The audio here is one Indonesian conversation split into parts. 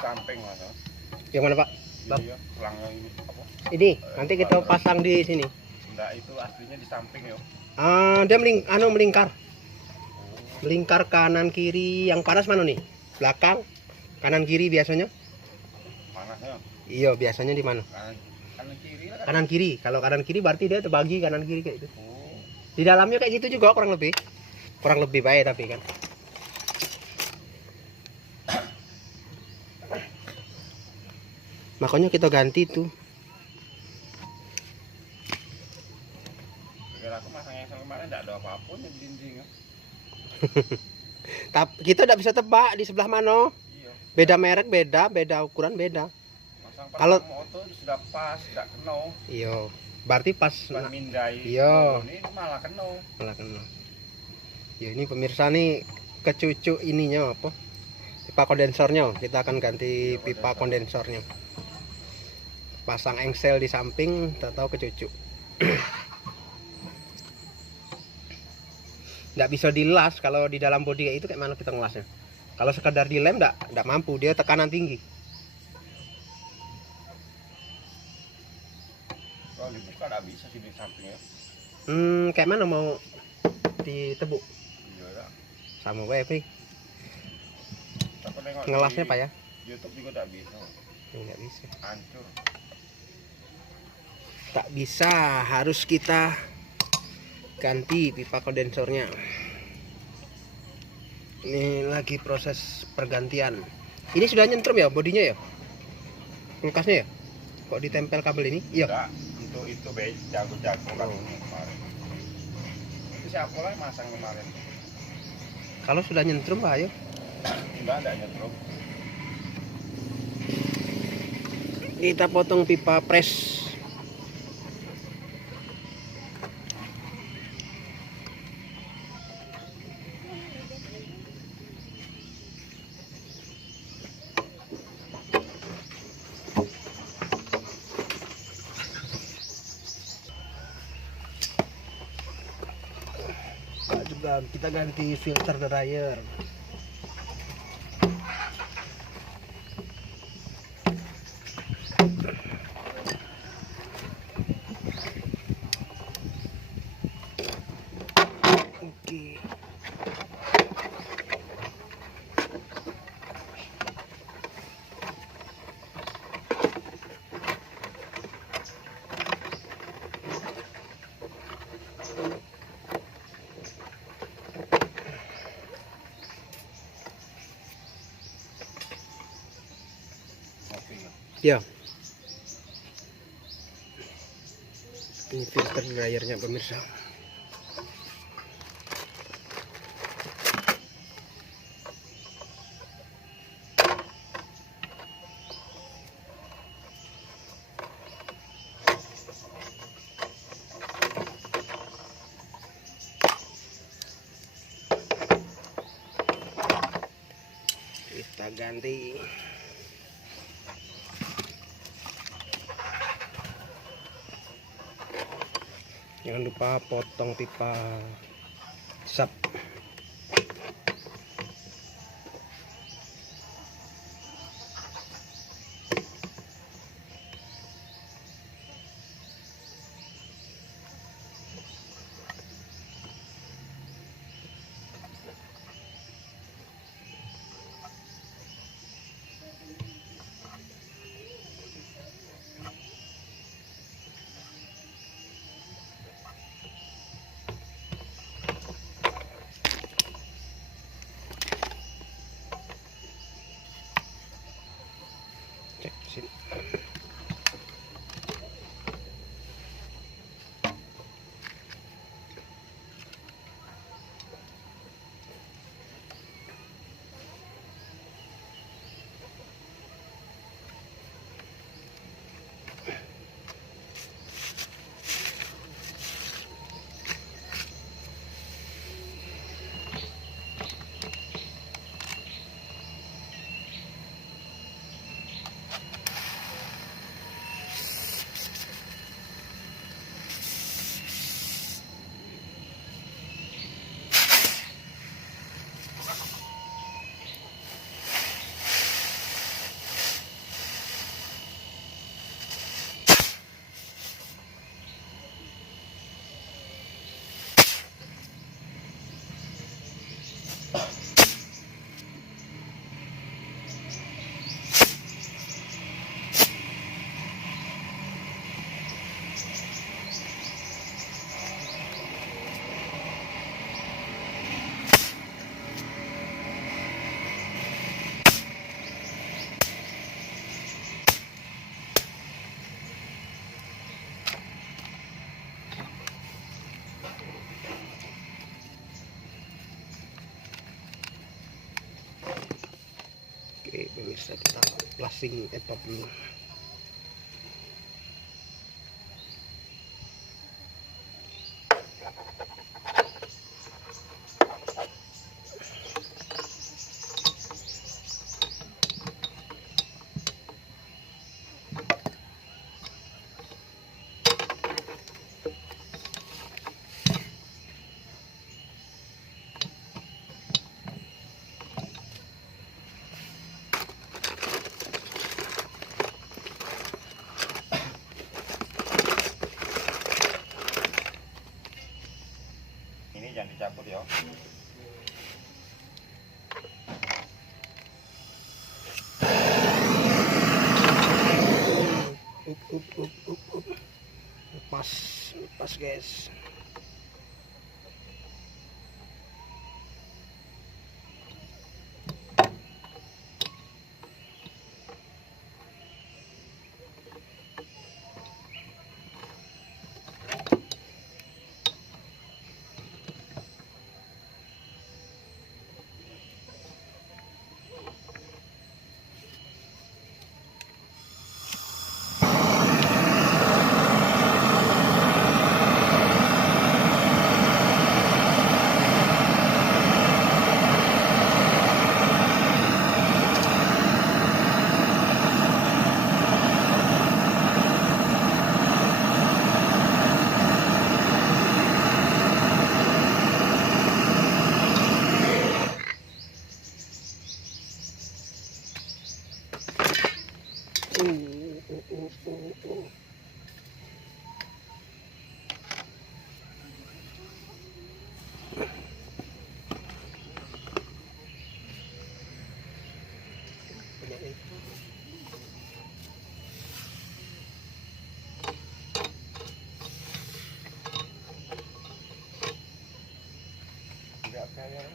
samping Mas. Yang mana Pak? Iya, pelangnya ini apa? Ini nanti kita pasang di sini. Enggak, itu aslinya di samping ya. Dia melingkar. Melingkar kanan kiri. Yang panas mana nih? Belakang, kanan kiri biasanya. Panasnya. Iya, biasanya di mana? Kanan kiri lah. Kanan kiri. Kalau kanan kiri berarti dia terbagi kanan kiri kayak gitu. Oh. Di dalamnya kayak gitu juga kurang lebih. Kurang lebih baik tapi kan. Makanya kita ganti tuh. Gara aku masang yang kemarin enggak ada apapun yang dinding. Tapi kita tidak bisa tebak di sebelah mana. Iya. Beda merek, beda ukuran beda. Kalau motor sudah pas, tidak kena. Iya, berarti pas mindai. Iya. Ini malah kena. Ya ini pemirsa nih kecucuk ininya apa? Pipa kondensornya. Kita akan ganti pipa kondensornya. Pasang engsel di samping, tak tahu kecucuk. Nggak bisa dilas kalau di dalam bodi kayak itu, kayak mana kita ngelasnya? Kalau sekedar dilem nggak mampu, dia tekanan tinggi. Kalau dibuka nggak bisa sih di sampingnya. Kayak mana mau ditebuk? Iya. Sama wae, Pri. Ngelasnya Pak ya? YouTube juga nggak bisa. Nggak bisa. Hancur. Tak bisa, harus kita ganti pipa kondensornya. Ini lagi proses pergantian. Ini sudah nyentrum ya bodinya ya? Kulkasnya ya? Kok ditempel kabel ini? Iya. Enggak, untuk itu baik jago-jago kan kemarin. Itu siapa lah masang kemarin? Kalau sudah nyentrum Pak, ayo. Enggak nyentrum. Kita potong pipa pres. Juga kita ganti filter dryer. Oke. Ya. Ini filter dryernya pemirsa. Kita ganti. Jangan lupa potong pipa sap. bisa kita plasing etop dulu. Ini jangan dicabut ya. Lepas guys. Enggak kayak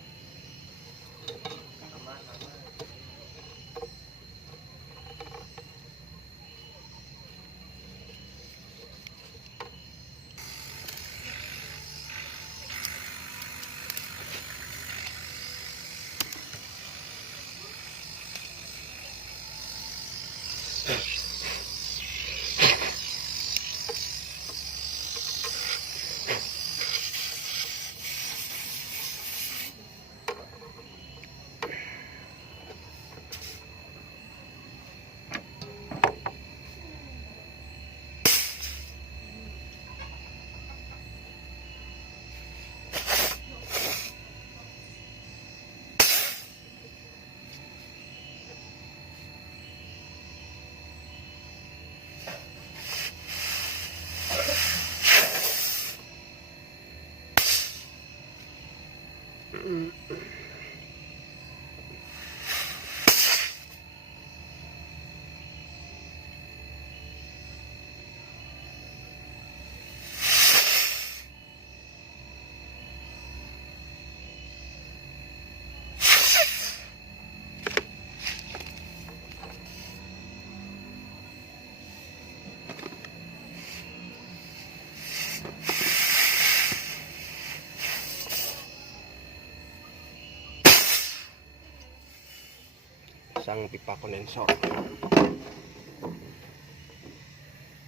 pasang pipa kondensor.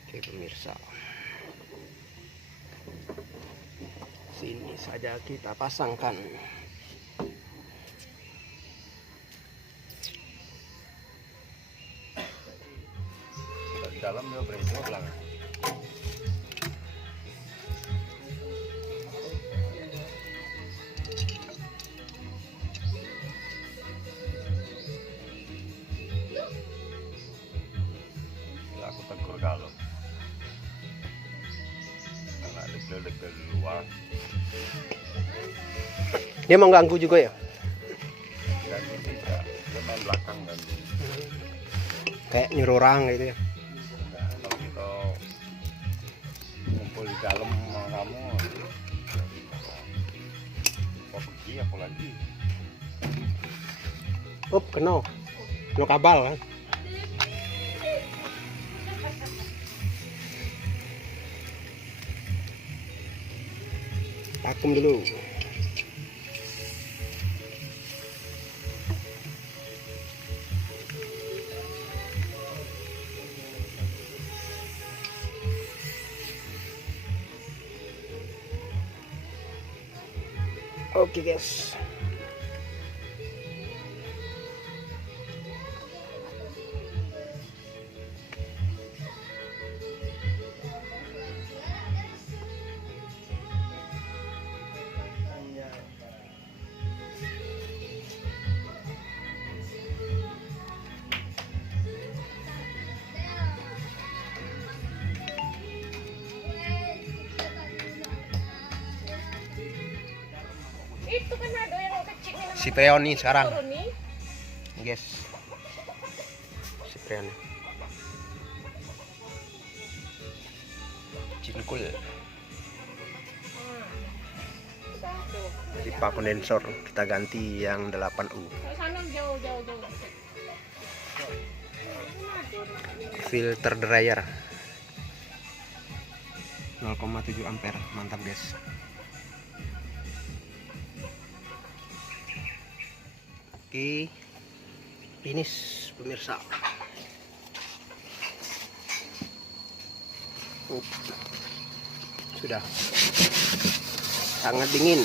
Oke pemirsa, sini saja kita pasangkan. di dalam dia berisiko belakang. Aku tegur kalau karena degel-degel luar. Dia mau ganggu juga ya? Dan bisa dia main belakang kan. Kayak nyuruh orang gitu ya? Nah, kalau kita ngumpul di dalam sama kamu, kok pergi aku lagi. Up, kena kabal kan? Vakum dulu. Oke guys. Itu kan ada yang kecil nih namanya. Si Preon nih sekarang. Turun nih. Guys. Si Preon. Cinkul. Satu. Pipa kondensor kita ganti yang 8U. Ke sana jauh. Filter dryer 0,7 ampere. Mantap guys. Oke, finish pemirsa. Sudah sangat dingin.